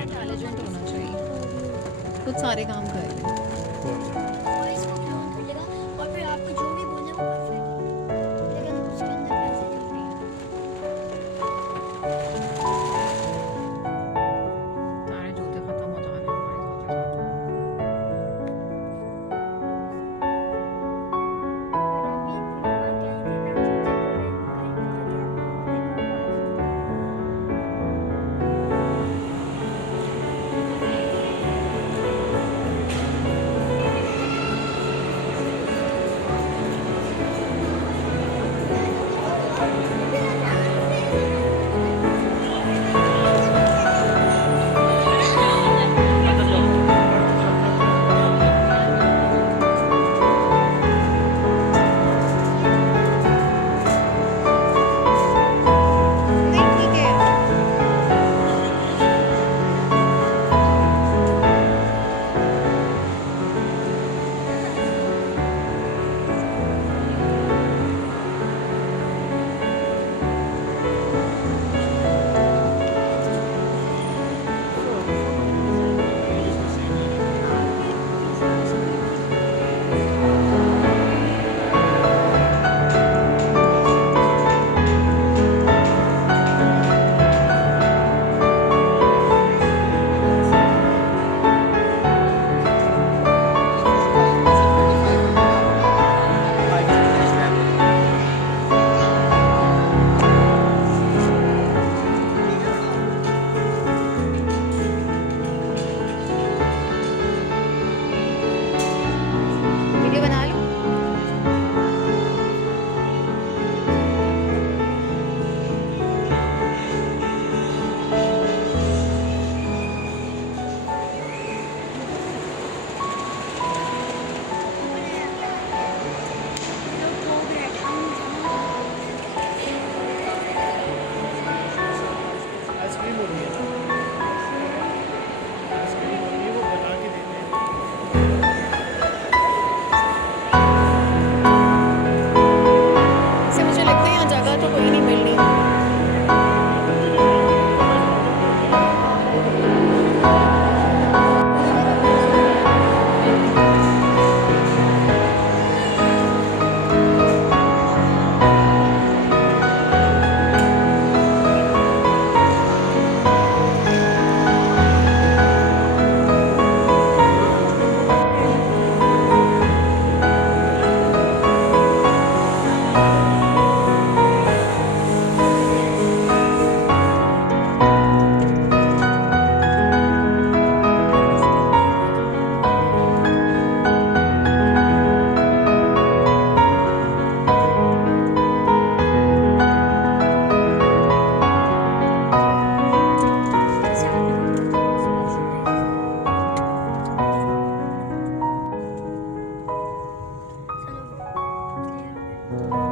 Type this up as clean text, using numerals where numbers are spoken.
इंटेलिजेंट होना चाहिए, खुद सारे काम करेगा। वॉइस को भी ऑन कर लेगा और फिर आपको जो भी बोलना है वो परफेक्ट, लेकिन उसके अंदर पैसे चल रहे हैं। सारे जूते खत्म हो जाने हमारे साथ साथ। नहीं ठीक है। वीडियो बना लूं? आइसक्रीम होगी, आइसक्रीम होगी, वो बना के देते हैं। इससे मुझे लगता है यहाँ जगह तो कोई नहीं मिलनी। चलो